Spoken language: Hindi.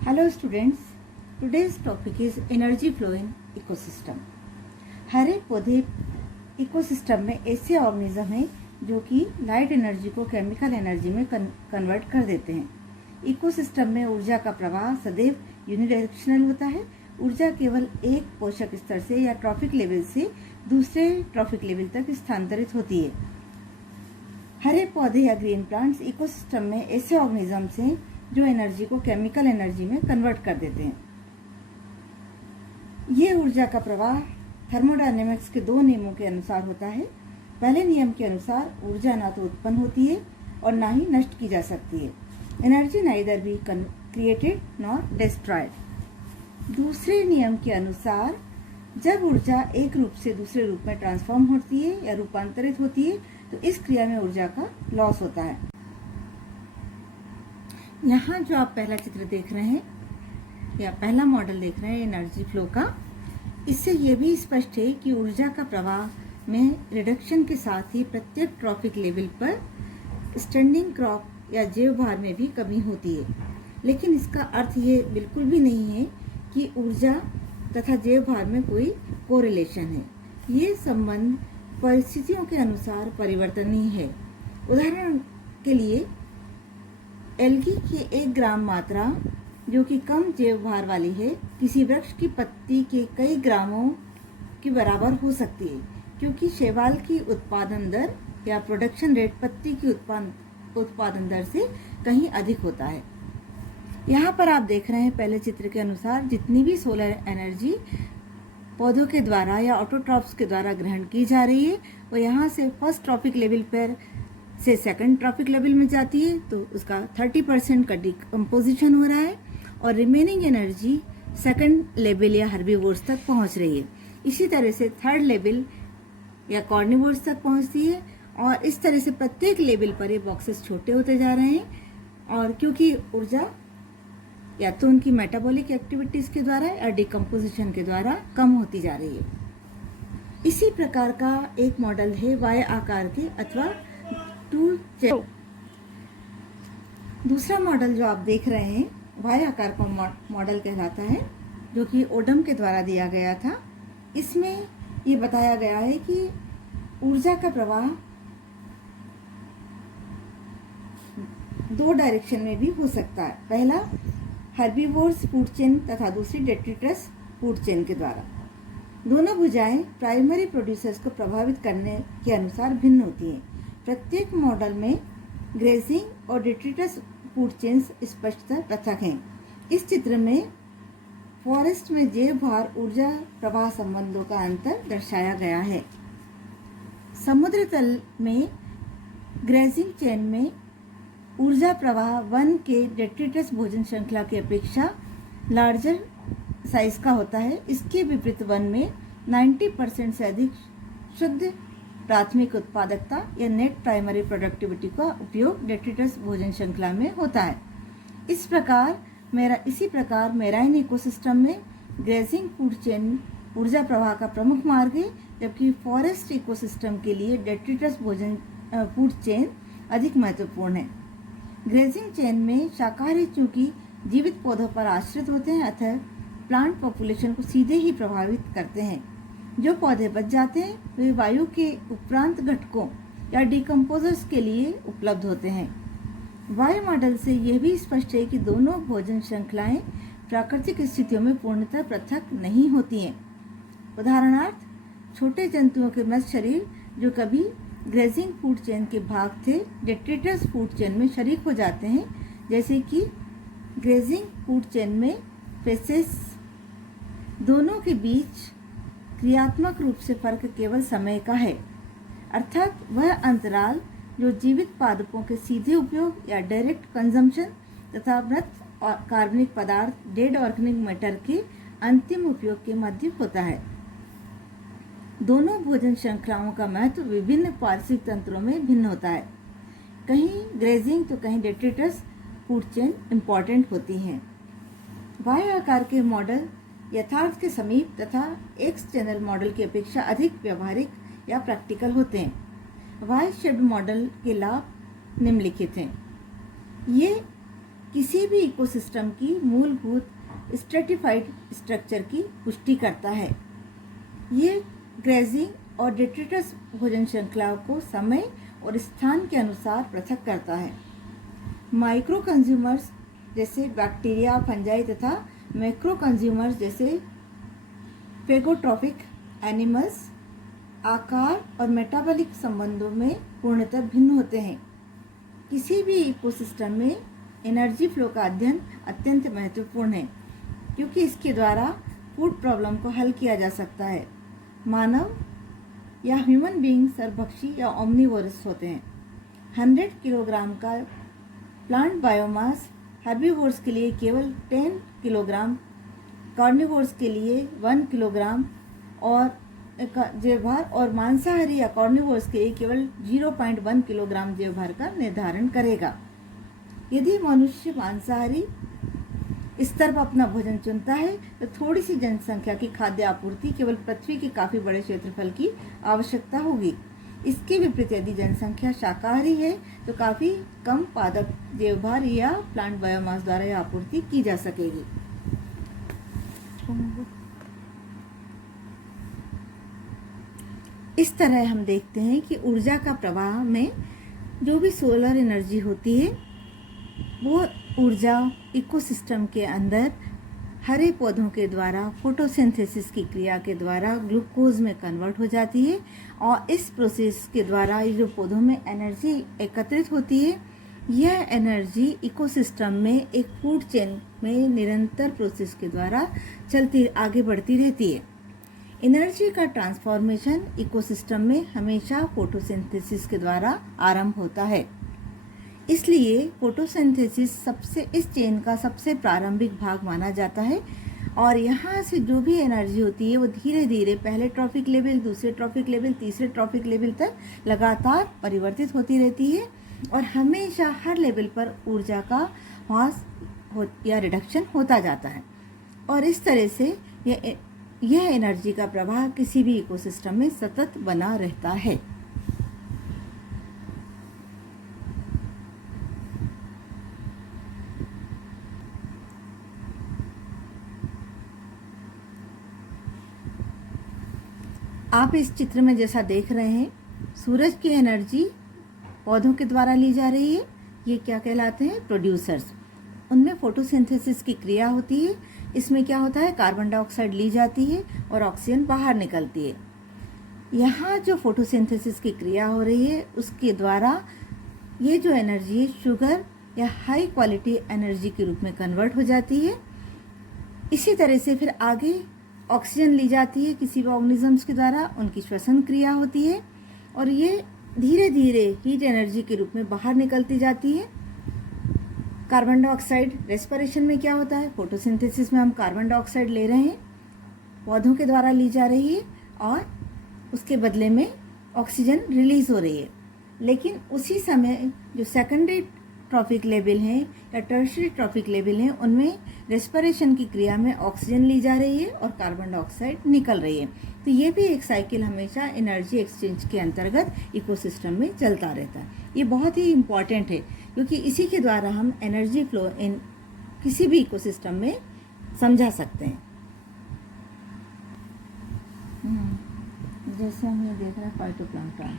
Hello students, today's topic is energy flow in ecosystem. हर एक पौधे इकोसिस्टम में ऐसे ऑर्गेनिज्म हैं जो कि लाइट एनर्जी को केमिकल एनर्जी में कन्वर्ट कर देते हैं। इकोसिस्टम में ऊर्जा का प्रवाह सदैव यूनिडायरेक्शनल होता है। ऊर्जा केवल एक पोषक स्तर से या ट्रॉफिक लेवल से दूसरे ट्रॉफिक लेवल तक स्थानांतरित होती है। हरे पौधे या ग्रीन प्लांट्स इकोसिस्टम में ऐसे ऑर्गेनिजम्स हैं जो एनर्जी को केमिकल एनर्जी में कन्वर्ट कर देते हैं। ये ऊर्जा का प्रवाह थर्मोडायनेमिक्स के दो नियमों के अनुसार होता है। पहले नियम के अनुसार ऊर्जा ना तो उत्पन्न होती है और ना ही नष्ट की जा सकती है। Energy neither be created nor destroyed. दूसरे नियम के अनुसार जब ऊर्जा एक रूप से दूसरे रूप में ट्रांसफॉर्म होती है या रूपांतरित होती है तो इस क्रिया में ऊर्जा का लॉस होता है। यहाँ जो आप पहला चित्र देख रहे हैं या पहला मॉडल देख रहे हैं एनर्जी फ्लो का, इससे ये भी स्पष्ट है कि ऊर्जा का प्रवाह में रिडक्शन के साथ ही प्रत्येक ट्रॉफिक लेवल पर स्टैंडिंग क्रॉप या जैव भार में भी कमी होती है। लेकिन इसका अर्थ ये बिल्कुल भी नहीं है कि ऊर्जा तथा जैव भार में कोई कोरिलेशन है। ये संबंध परिस्थितियों के अनुसार परिवर्तनीय है। उदाहरण के लिए एल्गी की 1 ग्राम मात्रा जो कि कम जैव भार वाली है किसी वृक्ष की पत्ती के कई ग्रामों के बराबर हो सकती है, क्योंकि शैवाल की उत्पादन दर या प्रोडक्शन रेट पत्ती की उत्पादन दर से कहीं अधिक होता है। यहाँ पर आप देख रहे हैं पहले चित्र के अनुसार जितनी भी सोलर एनर्जी पौधों के द्वारा या ऑटोट्रॉफ्स के द्वारा ग्रहण की जा रही है वो यहाँ से फर्स्ट ट्रॉफिक लेवल पर से सेकंड ट्रॉफिक लेवल में जाती है तो उसका 30% का डिकम्पोजिशन हो रहा है और रिमेनिंग एनर्जी सेकंड लेवल या हर्बीवोर्स तक पहुंच रही है। इसी तरह से थर्ड लेवल या कॉर्निवोर्स तक पहुंचती है और इस तरह से प्रत्येक लेवल पर ये बॉक्सेस छोटे होते जा रहे हैं और क्योंकि ऊर्जा या तो उनकी मेटाबॉलिक एक्टिविटीज के द्वारा या डिकम्पोजिशन के द्वारा कम होती जा रही है। इसी प्रकार का एक मॉडल है वाय आकार के अथवा टूल चेन। दूसरा मॉडल जो आप देख रहे हैं वाय आकार का मॉडल कहलाता है, जो कि ओडम के द्वारा दिया गया था। इसमें ये बताया गया है कि ऊर्जा का प्रवाह 2 डायरेक्शन में भी हो सकता है। पहला हर्बीवोर्स फूड चेन तथा दूसरी डेट्रिटस फूड चेन के द्वारा। दोनों भुजाएं प्राइमरी प्रोड्यूसर्स को प्रभावित करने के अनुसार भिन्न होती हैं। प्रत्येक मॉडल में ग्रेजिंग और डेट्रिटस फूड चेन्स स्पष्टतः पृथक हैं। इस चित्र में फॉरेस्ट में जैव भार ऊर्जा प्रवाह संबंधों का अंतर दर्शाया गया है। समुद्र तल में ग्रेजिंग चेन में ऊर्जा प्रवाह वन के डेट्रिटस भोजन श्रृंखला की अपेक्षा लार्जर साइज का होता है। इसके विपरीत वन में 90% से अधिक शुद्ध प्राथमिक उत्पादकता या नेट प्राइमरी प्रोडक्टिविटी का उपयोग डेट्रिटस भोजन श्रृंखला में होता है। इसी प्रकार मेराइन इकोसिस्टम में ग्रेजिंग फूड चेन ऊर्जा प्रवाह का प्रमुख मार्ग है, जबकि फॉरेस्ट इकोसिस्टम के लिए डेट्रिटस भोजन फूड चेन अधिक महत्वपूर्ण है। ग्रेजिंग चेन में शाकाहारी चूंकि जीवित पौधों पर आश्रित होते हैं अतः प्लांट पॉपुलेशन को सीधे ही प्रभावित करते हैं। जो पौधे बच जाते हैं वे वायु के उपरांत घटकों या डिकम्पोजर्स के लिए उपलब्ध होते हैं। वायु मॉडल से यह भी स्पष्ट है कि दोनों भोजन श्रृंखलाएं प्राकृतिक स्थितियों में पूर्णतः पृथक नहीं होती हैं। उदाहरणार्थ छोटे जंतुओं के मृत शरीर जो कभी ग्रेजिंग फूड चेन के भाग थे डेट्रिटस फूड चेन में शरीक हो जाते हैं, जैसे कि ग्रेजिंग फूड चेन में फेसेस। दोनों के बीच क्रियात्मक रूप से फर्क केवल समय का है, अर्थात वह अंतराल जो जीवित पादपों के सीधे उपयोग या डायरेक्ट कंजम्पशन तथा मृत कार्बनिक पदार्थ डेड ऑर्गेनिक मैटर के अंतिम उपयोग के मध्य होता है। दोनों भोजन श्रृंखलाओं का महत्व विभिन्न पारिस्थितिक तंत्रों में भिन्न होता है। कहीं ग्रेजिंग तो कहीं डेट्रिटस फूड चेन इम्पॉर्टेंट होती हैं। वाय आकार के मॉडल यथार्थ के समीप तथा एक्स चैनल मॉडल की अपेक्षा अधिक व्यवहारिक या प्रैक्टिकल होते हैं। वाई शेप्ड मॉडल के लाभ निम्नलिखित हैं। ये किसी भी इकोसिस्टम की मूलभूत स्ट्रेटिफाइड स्ट्रक्चर की पुष्टि करता है। ये ग्रेजिंग और डेट्रिटस भोजन श्रृंखला को समय और स्थान के अनुसार पृथक करता है। माइक्रो कंज्यूमर्स जैसे बैक्टीरिया, फंजाई तथा मैक्रो कंज्यूमर्स जैसे फेगोट्रॉफिक एनिमल्स आकार और मेटाबॉलिक संबंधों में पूर्णतः भिन्न होते हैं। किसी भी इकोसिस्टम में एनर्जी फ्लो का अध्ययन अत्यंत महत्वपूर्ण है, क्योंकि इसके द्वारा फूड प्रॉब्लम को हल किया जा सकता है। मानव या ह्यूमन बीइंग सर्वभक्षी या ओमनिवोरस होते हैं। 100 किलोग्राम का प्लांट बायोमास हर्बीवोर्स के लिए केवल 10 किलोग्राम, कार्निवोर्स के लिए 1 किलोग्राम और जैवभार और मांसाहारी या कार्निवोर्स के लिए केवल 0.1 किलोग्राम जैवभार का निर्धारण करेगा। यदि मनुष्य मांसाहारी स्तर पर अपना भोजन चुनता है तो थोड़ी सी जनसंख्या की खाद्य आपूर्ति केवल पृथ्वी के काफी बड़े क्षेत्रफल की आवश्यकता होगी। इसके विपरीत यदि जनसंख्या शाकाहारी है तो काफी कम पादप जैवभार या प्लांट बायोमास द्वारा यह आपूर्ति की जा सकेगी। इस तरह हम देखते हैं कि ऊर्जा का प्रवाह में जो भी सोलर एनर्जी होती है वो ऊर्जा इकोसिस्टम के अंदर हरे पौधों के द्वारा फोटोसिंथेसिस की क्रिया के द्वारा ग्लूकोज में कन्वर्ट हो जाती है और इस प्रोसेस के द्वारा ये जो पौधों में एनर्जी एकत्रित होती है, यह एनर्जी इकोसिस्टम में एक फूड चेन में निरंतर प्रोसेस के द्वारा चलती आगे बढ़ती रहती है। एनर्जी का ट्रांसफॉर्मेशन इकोसिस्टम में हमेशा फोटोसिंथेसिस के द्वारा आरंभ होता है। इसलिए फोटोसिंथेसिस इस चेन का सबसे प्रारंभिक भाग माना जाता है और यहाँ से जो भी एनर्जी होती है वो धीरे धीरे पहले ट्रॉफिक लेवल, दूसरे ट्रॉफिक लेवल, तीसरे ट्रॉफिक लेवल तक लगातार परिवर्तित होती रहती है और हमेशा हर लेवल पर ऊर्जा का ह्रास या रिडक्शन होता जाता है और इस तरह से यह एनर्जी का प्रवाह किसी भी इकोसिस्टम में सतत बना रहता है। आप इस चित्र में जैसा देख रहे हैं, सूरज की एनर्जी पौधों के द्वारा ली जा रही है। ये क्या कहलाते हैं? प्रोड्यूसर्स। उनमें फोटोसिंथेसिस की क्रिया होती है। इसमें क्या होता है? कार्बन डाइऑक्साइड ली जाती है और ऑक्सीजन बाहर निकलती है। यहाँ जो फोटोसिंथेसिस की क्रिया हो रही है उसके द्वारा ये जो एनर्जी है शुगर या हाई क्वालिटी एनर्जी के रूप में कन्वर्ट हो जाती है। इसी तरह से फिर आगे ऑक्सीजन ली जाती है किसी भी ऑर्गेनिजम्स के द्वारा, उनकी श्वसन क्रिया होती है और ये धीरे धीरे हीट एनर्जी के रूप में बाहर निकलती जाती है। कार्बन डाइऑक्साइड रेस्पिरेशन में क्या होता है? फोटोसिंथेसिस में हम कार्बन डाइऑक्साइड ले रहे हैं, पौधों के द्वारा ली जा रही है और उसके बदले में ऑक्सीजन रिलीज हो रही है। लेकिन उसी समय जो सेकेंडरी ट्रॉफिक लेवल हैं या टर्शियरी ट्रॉफिक लेवल हैं उनमें रेस्पिरेशन की क्रिया में ऑक्सीजन ली जा रही है और कार्बन डाइऑक्साइड निकल रही है। तो ये भी एक साइकिल हमेशा एनर्जी एक्सचेंज के अंतर्गत इकोसिस्टम में चलता रहता है। ये बहुत ही इम्पॉर्टेंट है क्योंकि इसी के द्वारा हम एनर्जी फ्लो इन किसी भी इकोसिस्टम में समझा सकते हैं। जैसे हमने देख रहा है फाइटोप्लैंक्टन।